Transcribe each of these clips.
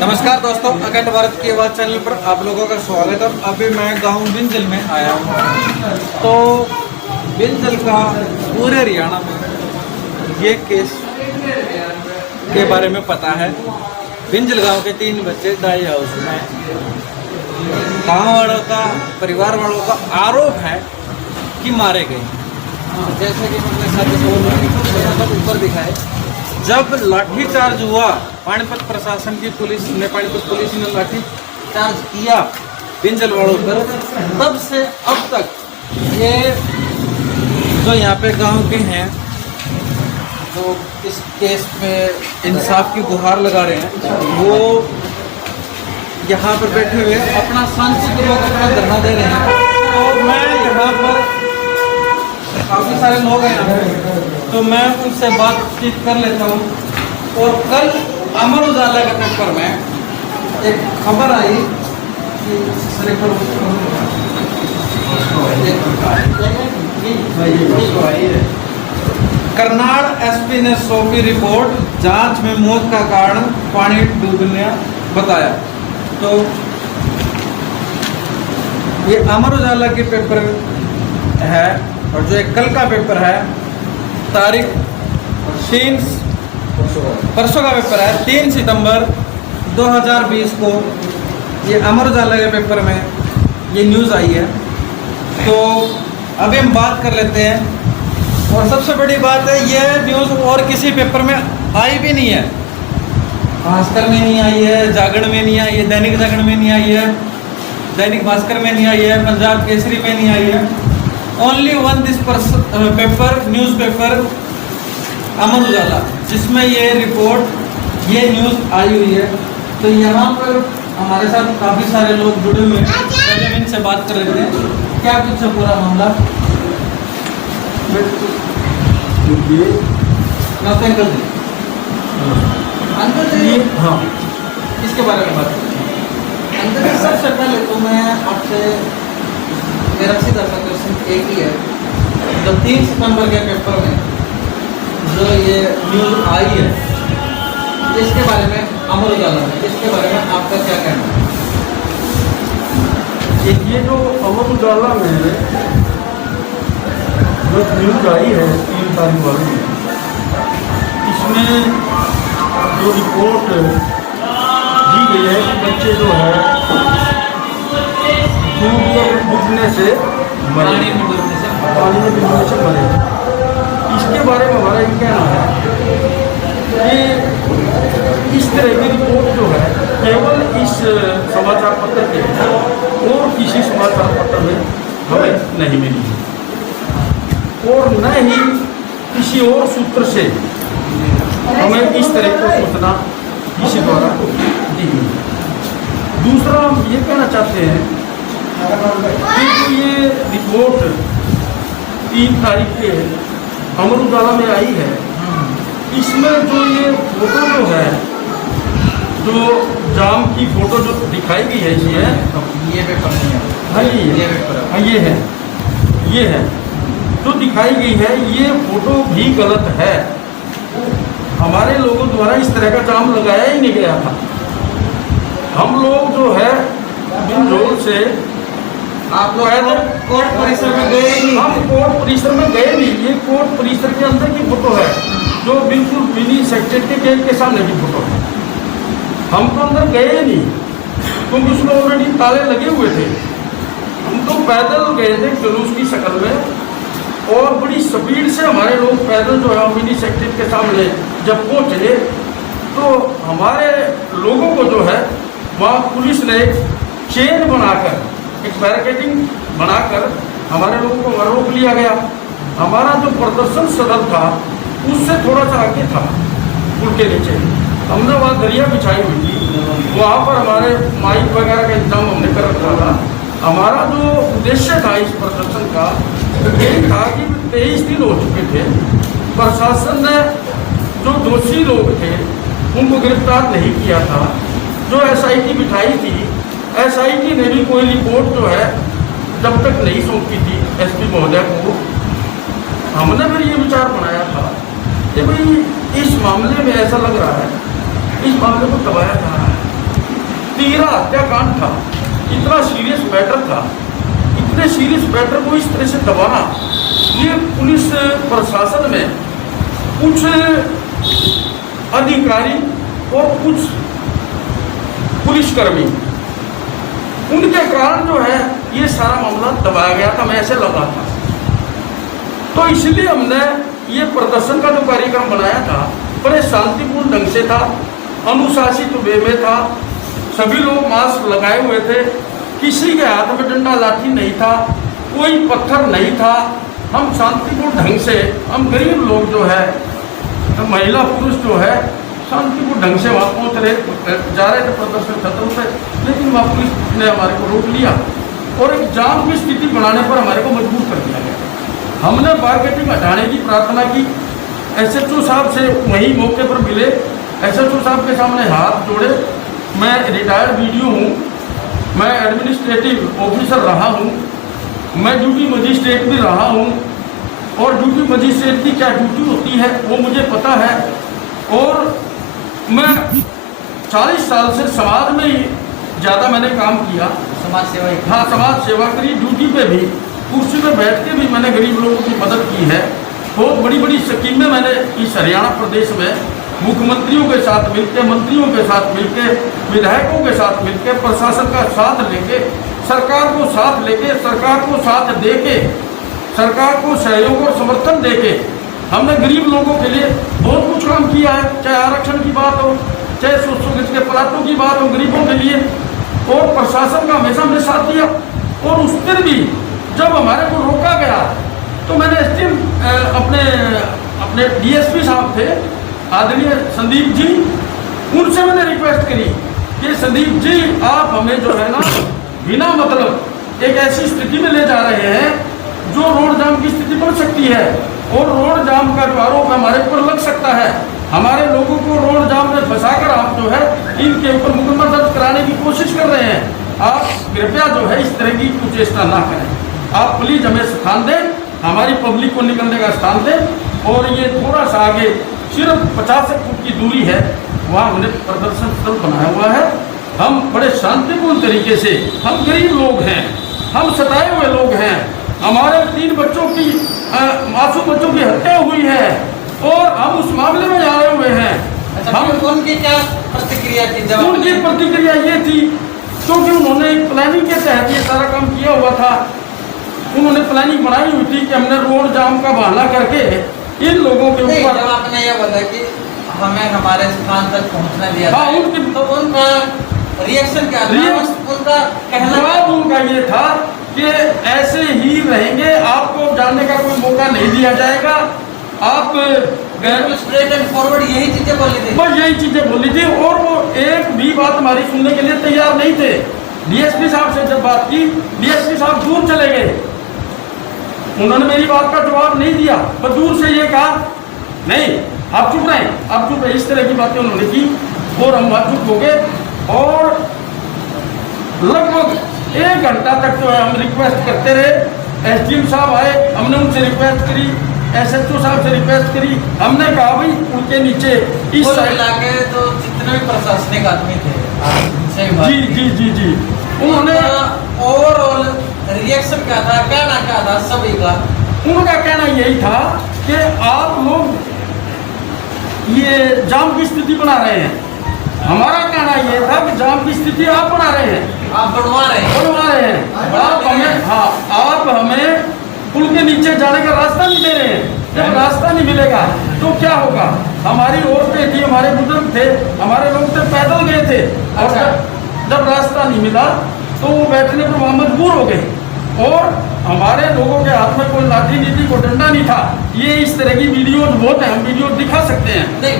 नमस्कार दोस्तों, अखंड भारत की आवाज़ चैनल पर आप लोगों का स्वागत है। अभी मैं गांव बिंजल में आया हूँ। तो बिंजल का पूरे हरियाणा में ये केस के बारे में पता है। बिंजल गांव के 3 बच्चे डाई हाउस में, गाँव वालों का, परिवार वालों का आरोप है कि मारे गए। जैसे कि मैंने साथ ऊपर दिखाए, जब लाठीचार्ज हुआ, पानीपत प्रशासन की पुलिस ने, पानीपत पुलिस ने लाठीचार्ज किया बिंजल वालों पर, तब से अब तक ये जो यहाँ पे गांव के हैं, जो इस केस पे इंसाफ की गुहार लगा रहे हैं, वो यहाँ पर बैठे हुए अपना शांतिपूर्वक अपना धरना दे रहे हैं। तो मैं यहाँ पर, काफ़ी सारे लोग हैं यहाँ पे, तो मैं उनसे बातचीत कर लेता हूँ। और कल अमर उजाला के पेपर में एक खबर आई कि करनाल एसपी ने सौंपी रिपोर्ट, जांच में मौत का कारण पानी डूबने बताया। तो ये अमर उजाला के पेपर है, और जो एक कल का पेपर है, तारीख 3 परसों का पेपर है, 3 सितंबर 2020 को ये अमर उजाला के पेपर में ये न्यूज़ आई है। तो अभी हम बात कर लेते हैं। और सबसे बड़ी बात है, ये न्यूज़ और किसी पेपर में आई भी नहीं है। भास्कर में नहीं आई है, जागरण में नहीं आई है, दैनिक जागरण में नहीं आई है, दैनिक भास्कर में नहीं आई है, पंजाब केसरी में नहीं आई है। Only one this paper, news paper Amar Ujala, जिसमें ये रिपोर्ट, ये न्यूज़ आई हुई है। तो यहाँ पर हमारे साथ काफ़ी सारे लोग जुड़े हुए हैं। पहले इनसे बात कर लेते हैं, क्या कुछ है पूरा मामला। अंकल जी, हाँ, इसके बारे में बात करते हैं। अंकल जी, सबसे पहले तो मैं आपसे, मेरा सीधा सा क्वेश्चन एक ही है, जब 3 सितंबर के पेपर में जो ये न्यूज़ आई है, इसके बारे में, अमर उजाला में, इसके बारे में आपका क्या कहना है? ये जो अमर उजाला में जो न्यूज़ आई है 3 तारीख वाली, इसमें जो रिपोर्ट दी गई है कि बच्चे जो है डूबने से मरे, पानी में डूबने से मरे। इसके बारे में हमारा ये कहना है कि इस तरह की रिपोर्ट जो है केवल इस समाचार पत्र के और किसी समाचार पत्र में हमें नहीं मिली है, और न ही किसी और सूत्र से हमें इस तरह की सूचना किसी द्वारा दी गई। दूसरा, हम ये कहना चाहते हैं कि ये रिपोर्ट 3 तारीख के अमर उजाला में आई है, इसमें जो ये फोटो जो है, जो जाम की फोटो जो दिखाई गई है, ये पेपर नहीं है, हाँ ये पेपर, हाँ ये है जो दिखाई गई है, ये फोटो भी गलत है। हमारे लोगों द्वारा इस तरह का जाम लगाया ही नहीं गया था। हम लोग जो है बिंजोल से, आप लोग कोर्ट परिसर में गए नहीं? हम कोर्ट परिसर में गए नहीं। ये कोर्ट परिसर के अंदर की फोटो है, जो बिल्कुल मिनी सेक्रेटरी के गेट के सामने की फोटो है। हम तो अंदर गए नहीं, क्योंकि उसमें ऑलरेडी ताले लगे हुए थे। हम तो पैदल गए थे जुलूस की शक्ल में, और बड़ी स्पीड से हमारे लोग पैदल जो है मिनी सेक्रेटरी के सामने जब पहुँचे, तो हमारे लोगों को जो है वहाँ पुलिस ने चेन बनाकर, एक बैरिकेडिंग बनाकर हमारे लोगों को रोक लिया गया। हमारा जो प्रदर्शन सदन था उससे थोड़ा सा आगे था, पुल के नीचे हमने वहाँ दरिया बिछाई हुई थी, वहाँ पर हमारे माइक वगैरह का इंतजाम हमने कर रखा था। हमारा जो उद्देश्य था इस प्रदर्शन का, यही था कि 23 दिन हो चुके थे, प्रशासन ने जो दोषी लोग थे उनको गिरफ्तार नहीं किया था। जो SIT बिठाई थी, SIT ने भी कोई रिपोर्ट जो है जब तक नहीं सौंपी थी SP महोदय को, हमने फिर ये विचार बनाया था कि भाई इस मामले में ऐसा लग रहा है, इस मामले को दबाया जा रहा है। 13 हत्याकांड था, इतना सीरियस मैटर था, इतने सीरियस मैटर को इस तरह से दबाना, ये पुलिस प्रशासन में कुछ अधिकारी और कुछ पुलिसकर्मी, उनके कारण जो है ये सारा मामला दबाया गया था, मैं ऐसे लगा था। तो इसलिए हमने ये प्रदर्शन का जो कार्यक्रम बनाया था बड़े शांतिपूर्ण ढंग से था, अनुशासित वे में था, सभी लोग मास्क लगाए हुए थे, किसी के हाथ में डंडा लाठी नहीं था, कोई पत्थर नहीं था। हम शांतिपूर्ण ढंग से, हम गरीब लोग जो है, महिला पुरुष जो है, शांतिपूर्ण ढंग से वहाँ पहुँच रहे जा रहे थे प्रदर्शन खत्म से, लेकिन वहाँ पुलिस ने हमारे को रोक लिया और एक जाम की स्थिति बनाने पर हमारे को मजबूर कर दिया गया। हमने बारगेटिंग हटाने की प्रार्थना की, SHO साहब से वहीं मौके पर मिले, SHO साहब के सामने हाथ जोड़े। मैं रिटायर्ड BDO हूँ, मैं एडमिनिस्ट्रेटिव ऑफिसर रहा हूँ, मैं ड्यूटी मजिस्ट्रेट भी रहा हूँ, और ड्यूटी मजिस्ट्रेट की क्या ड्यूटी होती है वो मुझे पता है। और मैं 40 साल से समाज में ही ज़्यादा मैंने काम किया, समाज सेवा। हाँ, समाज सेवा करी, ड्यूटी पे भी, कुर्सी पे बैठ के भी मैंने गरीब लोगों की मदद की है। बहुत बड़ी बड़ी स्कीमें मैंने इस हरियाणा प्रदेश में मुख्यमंत्रियों के साथ मिलकर, मंत्रियों के साथ मिलकर, विधायकों के साथ मिलकर, प्रशासन का साथ लेके, सरकार को साथ लेके, सरकार को साथ देके, सरकार को सहयोग और समर्थन देके हमने गरीब लोगों के लिए बहुत कुछ काम किया है। चाहे आरक्षण की बात हो, चाहे 100 गज के प्लाटों की बात हो गरीबों के लिए, और प्रशासन का हमेशा हमने साथ दिया। और उस दिन भी जब हमारे को रोका गया तो मैंने अपने DSP साहब थे आदरणीय संदीप जी, उनसे मैंने रिक्वेस्ट करी कि संदीप जी आप हमें जो है ना बिना मतलब एक ऐसी स्थिति में ले जा रहे हैं जो रोड जाम की स्थिति बन सकती है, और रोड जाम का जो आरोप हमारे ऊपर लग सकता है। हमारे लोगों को रोड जाम में फंसाकर आप जो है इनके ऊपर मुकदमा दर्ज कराने की कोशिश कर रहे हैं। आप कृपया जो है इस तरह की कुचेष्टा ना करें, आप प्लीज हमें स्थान दें, हमारी पब्लिक को निकलने का स्थान दें। और ये थोड़ा सा आगे सिर्फ 50 फुट की दूरी है, वहाँ हमने प्रदर्शन स्थल बनाया हुआ है। हम बड़े शांतिपूर्ण तरीके से, हम गरीब लोग हैं, हम सताए हुए लोग हैं, हमारे 3 बच्चों की मासूम बच्चों की हत्या हुई है और हम उस मामले में आए हुए हैं। अच्छा, हम उनकी क्या प्रतिक्रिया थी? उनकी प्रतिक्रिया ये थी, क्योंकि उन्होंने एक प्लानिंग के तहत ये सारा काम किया हुआ था। उन्होंने प्लानिंग बनाई हुई थी कि हमने रोड जाम का बहाना करके इन लोगों के ऊपर। जब आपने ये बोला कि हमें हमारे स्थान तक पहुंचना दिया, हाँ, उनकी तो उनका रिएक्शन क्या था? उनका कहना जवाब उनका ये था कि ऐसे ही रहेंगे, आपको जानने का कोई मौका नहीं दिया जाएगा। आप स्ट्रेट एंड फॉरवर्ड यही चीजें बोली थी, बस यही चीजें बोली थी, और वो एक भी बात हमारी सुनने के लिए तैयार नहीं थे। DSP साहब से जब बात की, DSP साहब दूर चले गए, उन्होंने मेरी बात का जवाब नहीं दिया, पर दूर से ये कहा नहीं आप चुप रहे, आप चुप रहे, इस तरह की बातें उन्होंने की और हम चुप हो गए। और लगभग 1 घंटा तक जो है हम रिक्वेस्ट करते रहे। SDM साहब आए, हमने उनसे रिक्वेस्ट करी, SHO साहब से रिक्वेस्ट करी, हमने कहा भाई उनके नीचे इस इलाके तो जितने भी प्रशासनिक आदमी थे जी जी जी जी उन्होंने ओवरऑल रिएक्शन क्या था, कहना क्या था सभी का? उनका कहना यही था कि आप लोग ये जाम की स्थिति बना रहे हैं। हमारा कहना ये था कि जाम की स्थिति आप बना रहे हैं, आप बनवा रहे हैं, आप हमें पुल के नीचे जाने का रास्ता नहीं दे रहे हैं। जब रास्ता नहीं मिलेगा तो क्या होगा? हमारी औरतें थी, हमारे बुजुर्ग थे, हमारे लोग तो पैदल गए थे, और जब रास्ता नहीं मिला तो वो बैठने पर वहाँ मजबूर हो गए, और हमारे लोगों के हाथ में कोई लाठी नहीं थी, कोई डंडा नहीं था। ये इस तरह की वीडियो बहुत है, हम वीडियो दिखा सकते हैं। नहीं,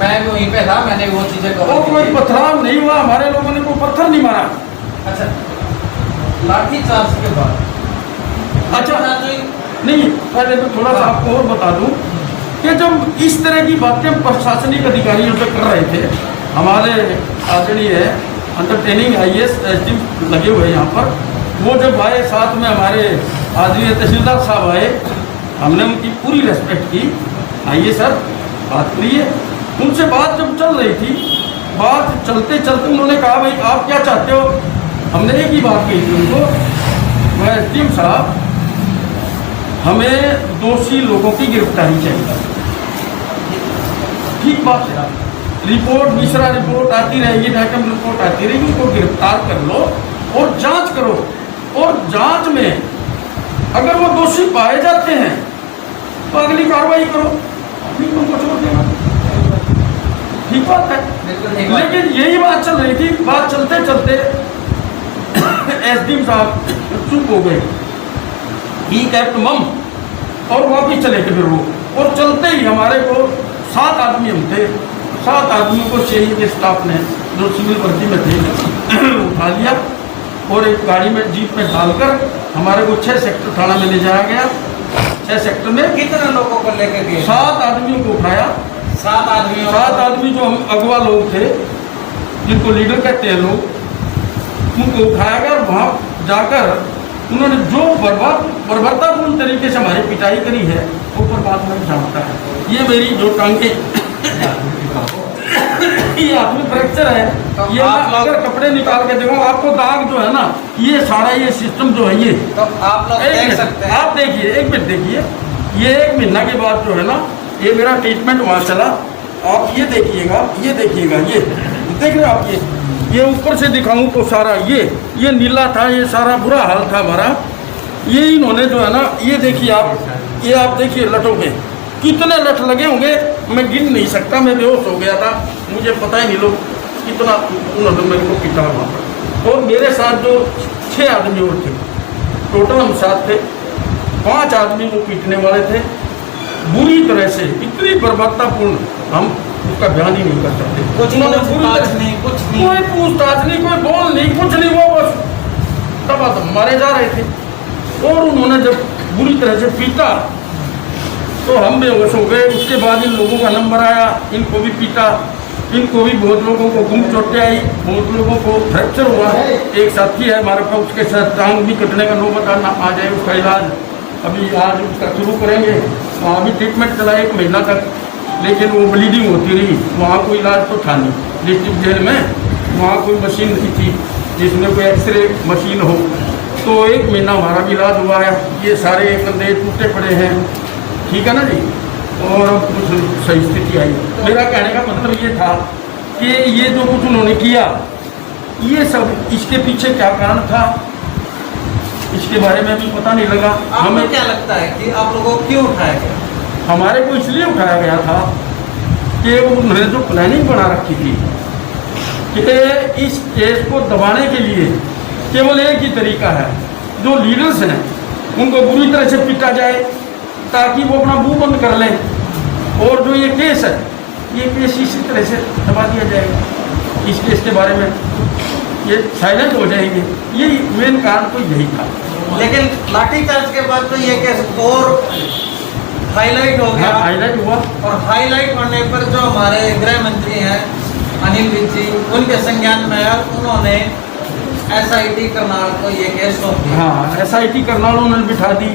मैं भी वहीं पे था, मैंने वो चीजें वो कोई पथराव नहीं हुआ, हमारे लोगों ने कोई पत्थर नहीं मारा। अच्छा, लाठी चार्ज के बाद अच्छा नहीं, पहले तो थोड़ा सा आपको और बता दूं कि जब इस तरह की बातें प्रशासनिक अधिकारियों से कर रहे थे, हमारे आदरणीय अंडरटेनिंग IAS SDM लगे हुए यहाँ पर, वो जब आए साथ में हमारे आदरणीय तहसीलदार साहब आए, हमने उनकी पूरी रेस्पेक्ट की। आइए सर, बात करी है। उनसे बात जब चल रही थी, बात चलते चलते उन्होंने कहा भाई आप क्या चाहते हो। हमने एक ही बात कही थी उनको, मैं एसडीएम साहब हमें दोषी लोगों की गिरफ्तारी चाहिए। ठीक बात है, रिपोर्ट मिश्रा रिपोर्ट आती रहेगी, डाकम रिपोर्ट आती रहेगी, उनको गिरफ्तार कर लो और जांच करो, और जांच में अगर वो दोषी पाए जाते हैं तो अगली कार्रवाई करो, नहीं तो उनको छोड़ देना। ठीक बात है, लेकिन यही बात चल रही थी। बात चलते चलते एसडीएम साहब चुप हो गए, ही केप्ट मम, और वापिस चले गए फिर वो। और चलते ही हमारे को 7 आदमी हम थे, 7 आदमियों को चाहिए के स्टाफ ने जो सिविल भर्ती में थे उठा लिया और एक गाड़ी में जीप में डालकर हमारे को 6 सेक्टर थाना में ले जाया गया। 6 सेक्टर में कितने लोगों को लेकर गए? 7 आदमियों को उठाया। 7 आदमियों? 7 आदमी जो हम अगवा लोग थे, जिनको लीडर कहते हैं लोग, उनको उठाया गया। वहाँ जाकर उन्होंने जो बर्बरतापूर्ण तरीके से हमारी पिटाई करी है वो परमात्मा ही जानता है। ये मेरी जो टांगे ये हाथ में फ्रैक्चर है, ये अगर कपड़े निकाल के देखो आपको दाग जो है ना, ये सारा ये सिस्टम जो है ये तो आप लोग देख सकते हैं। आप देखिए, 1 मिनट देखिए, ये 1 महीना के बाद जो है ना ये मेरा ट्रीटमेंट वहाँ चला। आप ये देखिएगा, ये देखिएगा, ये देख रहे हो आप, ये ऊपर से दिखाऊं तो सारा ये नीला था, ये सारा बुरा हाल था हमारा। ये इन्होंने जो है ना, ये देखिए आप, ये आप देखिए लटों पे कितने लट लगे होंगे, मैं गिन नहीं सकता, मैं बेहोश हो गया था, मुझे पता ही नहीं लोग कितना उन्होंने मेरे को पीटा वहाँ पर। और मेरे साथ जो 6 आदमी और थे, टोटल हम 7 थे, 5 आदमी वो पीटने वाले थे बुरी तरह से, इतनी बर्बरतापूर्ण, हम उसका बयान ही नहीं कर सकते। कुछ नहीं, कोई पूछताछ नहीं, कोई बोल नहीं, कुछ नहीं, वो बस तब मारे जा रहे थे। और उन्होंने जब बुरी तरह से पीटा तो हम बेहोश हो गए। उसके बाद इन लोगों का नंबर आया, इनको भी पीटा, इनको भी बहुत लोगों को गुम चोटें आई, बहुत लोगों को फ्रैक्चर हुआ। एक साथी है हमारे पास, उसके साथ टांग भी कटने का नौबत आ जाए, उसका इलाज अभी आज उसका शुरू करेंगे। वहाँ भी ट्रीटमेंट चला 1 महीना तक, लेकिन वो ब्लीडिंग होती रही। वहाँ कोई इलाज तो था नहीं डिस्ट्रिक्ट जेल में, वहाँ कोई मशीन नहीं थी जिसमें कोई एक्सरे मशीन हो। तो 1 महीना हमारा भी इलाज हुआ है। ये सारे कंधे टूटे पड़े हैं, ठीक है ना जी, और अब कुछ सही स्थिति आई। मेरा कहने का मतलब ये था कि ये जो कुछ उन्होंने किया, ये सब इसके पीछे क्या कारण था इसके बारे में भी पता नहीं लगा। हमें क्या लगता है कि आप लोगों को क्यों उठाया गया? हमारे को इसलिए उठाया गया था कि उन्होंने जो प्लानिंग बना रखी थी कि इस केस को दबाने के लिए केवल एक ही तरीका है, जो लीडर्स हैं उनको बुरी तरह से पीटा जाए ताकि वो अपना मुंह बंद कर लें, और जो ये केस है, ये केस इसी तरह से दबा दिया जाएगा। इस केस के बारे में ये साइलेंट हो जाएंगे, यही मेन कारण तो यही था। लेकिन लाठीचार्ज के बाद तो ये केस और हाईलाइट हो गया। हाईलाइट हुआ, और हाईलाइट होने पर जो हमारे गृह मंत्री हैं अनिल विज जी, उनके संज्ञान में आया, उन्होंने SIT करनाल को ये केस सौंप दिया। हाँ, SIT करनाल उन्होंने बिठा दी।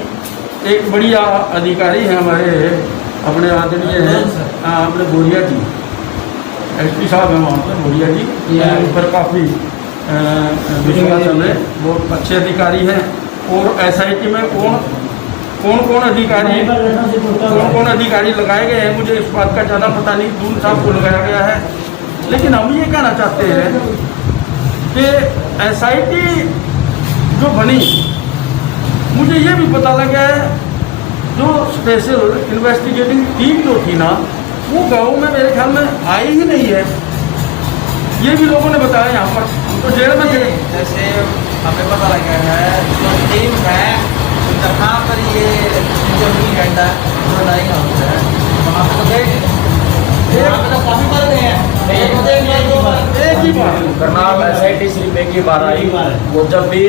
एक बढ़िया अधिकारी हैं हमारे, अपने आदरणीय हैं अपने बोरिया जी, SP साहब हैं वहाँ पर, बोरिया जी, उन पर काफ़ी विश्वास है, बहुत अच्छे अधिकारी हैं। और SIT में कौन अधिकारी लगाए गए हैं, मुझे इस बात का ज़्यादा पता नहीं, दून साहब को लगाया गया है। लेकिन हम ये कहना चाहते हैं कि SIT जो बनी, मुझे ये भी पता लगा है जो स्पेशल इन्वेस्टिगेटिंग टीम जो थी ना, वो गाँव में मेरे ख्याल में आई ही नहीं है। ये भी लोगों ने बताया यहाँ पर, तो जेल में थे। जैसे हमें पता लगा है जो टीम है जहाँ पर ये जो वीकेंड है जो लड़ाई होता है वहाँ पे तो गए, वहाँ पे तो काफी बार गए हैं। एक ही बार करनाल SIT सिर्फ एक ही बार आई, वो जब भी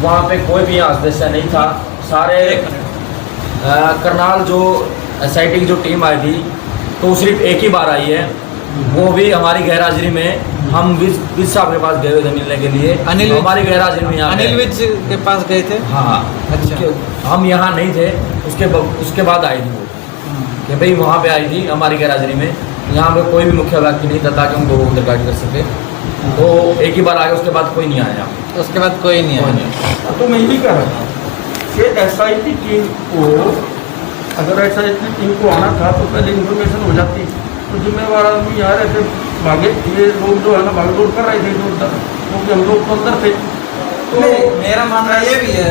वहाँ पे कोई भी सदस्य नहीं था, सारे करनाल जो SIT की जो टीम आई थी तो सिर्फ एक ही बार आई है, वो भी हमारी गैरहाजिरी में। हम विज साहब के पास गए हुए थे मिलने के लिए, हमारी गैरहाजिरी में। अनिल विज के पास गए थे? हाँ, अच्छा, हम यहाँ नहीं थे, उसके बाद आई थी वो। कि भाई वहाँ पे आई थी हमारी गैराजरी में, यहाँ पे कोई भी मुख्य व्यक्ति नहीं था ताकि हम लोगों को गाइड कर सके। तो एक ही बार आ गए, उसके बाद कोई नहीं आया। उसके बाद कोई नहीं आया। तो मैं यही कह रहा था कि SIT टीम को, अगर SIT टीम को आना था तो पहले इन्फॉर्मेशन हो जाती, तो जिम्मेवार आदमी आ रहे थे, भागे ये लोग जो है ना भागदौड़ कर रहे थे इधर उधर, क्योंकि हम लोग तो अंदर थे। तो मेरा मानना ये भी है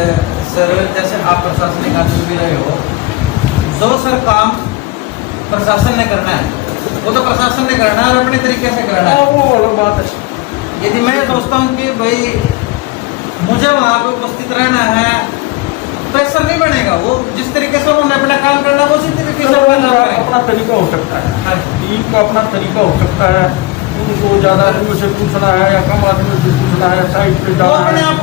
सर, जैसे आप प्रशासनिक आदमी भी रहे हो, जो सर काम प्रशासन ने करना है वो तो प्रशासन ने करना है और अपने तरीके से करना है। वो अलग बात है। यदि मैं सोचता हूँ कि भाई मुझे वहाँ पे उपस्थित रहना है, प्रेशर नहीं बनेगा। वो जिस तरीके से उन्होंने अपना काम करना है उसी तरीके से अपना तरीका हो सकता है, टीम का अपना तरीका हो सकता है। उनको ज़्यादा आदमियों से पूछना है या कम आदमियों से पूछना है, साइड पे वो जाना अपने है, आप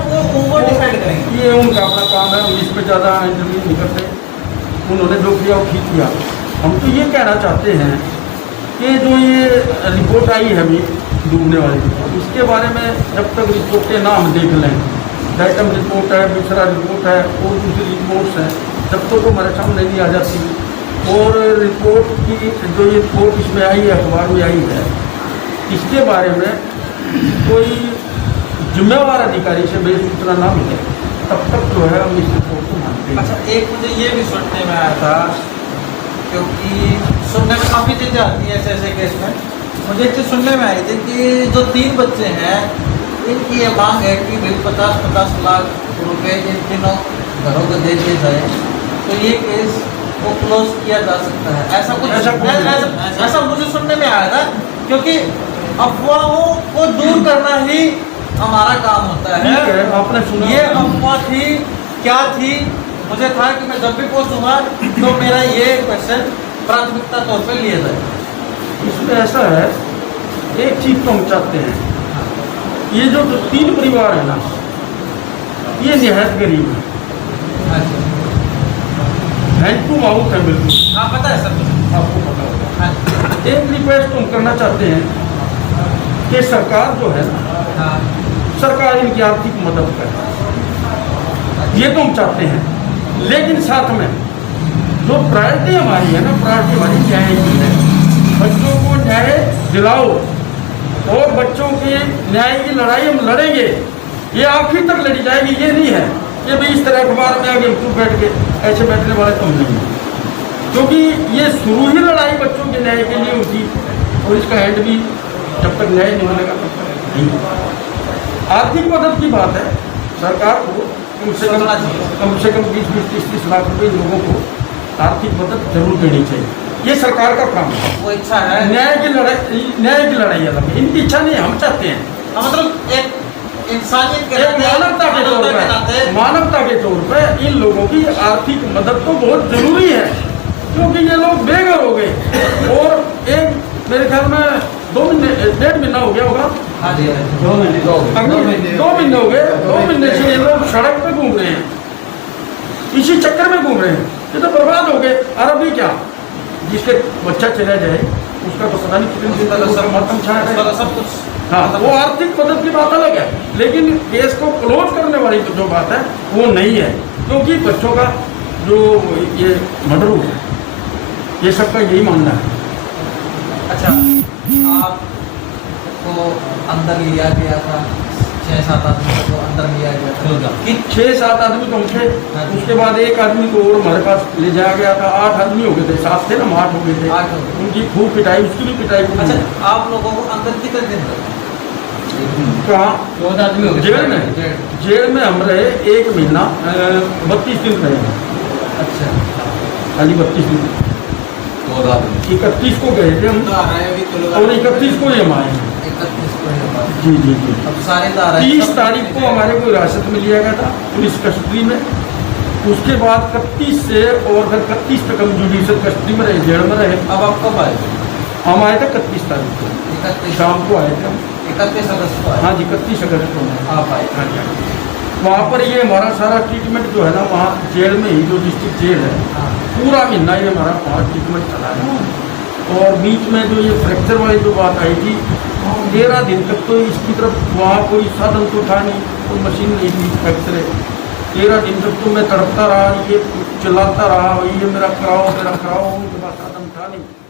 वो डिसाइड करेंगे। ये उनका अपना काम है, हम इस पे ज़्यादा इंटरव्यू नहीं करते। उन्होंने जो किया वो ठीक किया। हम तो ये कहना चाहते हैं कि जो ये रिपोर्ट आई है अभी डूबने वाली, इसके बारे में जब तक रिपोर्ट के नाम देख लें, डाइटम रिपोर्ट है, मिश्रा रिपोर्ट है और दूसरी रिपोर्ट्स हैं, जब तक वो हमारे सामने नहीं आ जाती, और रिपोर्ट की जो ये रिपोर्ट इसमें आई है, अखबार में आई है, इसके बारे में कोई जिम्मेवार अधिकारी से बेस सूचना ना मिले तब तक जो है हम इस रिपोर्ट को मानते हैं। अच्छा, एक मुझे ये भी सुनने में आया था, क्योंकि सुनने में काफ़ी चीज़ें आती हैं ऐसे ऐसे केस में, मुझे एक चीज़ सुनने में आई थी कि जो 3 बच्चे हैं इनकी ये मांग है कि भाई 50-50 लाख रुपए इन तीनों घरों को दे दिए जाए, तो ये केस को क्लोज किया जा सकता है। ऐसा कुछ ऐसा मुझे सुनने में आया था, क्योंकि अफवाहों को दूर करना ही हमारा काम होता है। ठीक है, आपने सुना ये अफवाह थी क्या थी, मुझे था कि मैं जब भी पहुंचूंगा तो मेरा ये क्वेश्चन प्राथमिकता तौर पे लिया जाए। इसमें ऐसा है, एक चीज तो हम चाहते हैं, ये जो 3 परिवार है ना, ये निहायत गरीब है, हैंड टू माउथ है बिल्कुल। हाँ पता है सर, मुझे आपको पता होगा। हाँ एक रिक्वेस्ट हम करना चाहते हैं कि सरकार जो है ना, हाँ सरकार इनकी आर्थिक मदद करे, ये तो हम चाहते हैं। लेकिन साथ में जो प्रायोरिटी हमारी है ना, प्रायोरिटी हमारी न्याय की है। बच्चों को न्याय दिलाओ, और बच्चों की न्याय की लड़ाई हम लड़ेंगे, ये आखिर तक लड़ी जाएगी। ये नहीं है कि भाई इस तरह अखबार में आगे क्यों बैठ के ऐसे बैठने वाले कम नहीं है, क्योंकि ये शुरू ही लड़ाई बच्चों के न्याय के लिए होती, और इसका एंड भी जब तक न्याय नहीं मिलेगा तब तक नहीं। आर्थिक मदद की बात है, सरकार को कम से कम 20-30 लाख रुपए लोगों को आर्थिक मदद जरूर देनी चाहिए। ये सरकार का काम है। वो इच्छा है, न्याय की लड़ाई अलग है, इनकी इच्छा नहीं, हम चाहते हैं। मतलब एक इंसानियत के एक मानवता के तौर पर इन लोगों की आर्थिक मदद तो बहुत जरूरी है, क्योंकि ये लोग बेघर हो गए, और एक मेरे ख्याल में 1.5 महीना हो गया होगा। हाँ जी, 2 महीने हो गए। 2 महीने से ये लोग सड़क पे घूम रहे हैं, इसी चक्कर में घूम रहे हैं। ये तो बर्बाद हो गए। और अभी क्या, जिसके बच्चा चला जाए उसका तो पता नहीं कितने दिन तक उसका मातम छाया रहेगा, सब कुछ। हाँ, वो आर्थिक मदद की बात अलग है, लेकिन केस को क्लोज करने वाली तो जो बात है वो नहीं है, क्योंकि बच्चों का जो ये मर्डर हुआ है, ये सबका यही मानना है। अच्छा, आपको अंदर लिया गया था, 6-7 आदमी को अंदर लिया गया था कि 6-7 आदमी तो थे, उसके बाद एक आदमी को और हमारे पास ले जाया गया था। 8 आदमी हो गए थे, 7 थे ना, 8 हो गए थे। 8 हो गए। उनकी खूब पिटाई, उसकी भी पिटाई खूब। अच्छा, आप लोगों को अंदर कितने दिन तक? कहाँ? 14 आदमी हो गए जेल में? जेल में हम रहे 1 महीना 32 दिन रहे। अच्छा, खाली 32 दिन। 14 आदमी 31 को गए थे हम, तो आ रहे हैं अभी तो और 31 को ही हम आए हैं। 31 को ही बात। जी जी जी। अब सारे तो आ रहे हैं। 30 तारीख को हमारे को हिरासत में लिया गया था पुलिस कस्टडी में। उसके बाद 31 से और फिर 31 तक हम जुडिशल कस्टडी में रहे, जेल में रहे। अब आप कब आए? हम आए थे 31 तारीख को, 31 शाम को आए थे हम। 31 अगस्त को आए। हाँ जी, 31 अगस्त को आप आए। हाँ जी। वहाँ पर ये हमारा सारा ट्रीटमेंट जो है ना, वहाँ जेल में ही, जो डिस्ट्रिक्ट जेल है, हाँ। पूरा महीना ये हमारा वहाँ ट्रीटमेंट चला है। और बीच में जो ये फ्रैक्चर वाली जो बात आई थी, 13 दिन तक तो इसकी तरफ वहाँ कोई साधन तो था नहीं, कोई मशीन नहीं थी फ्रैक्चर। 13 दिन तक तो मैं तड़पता रहा, ये चिल्लाता रहा, ये मेरा कराओ, उनके पास साधन नहीं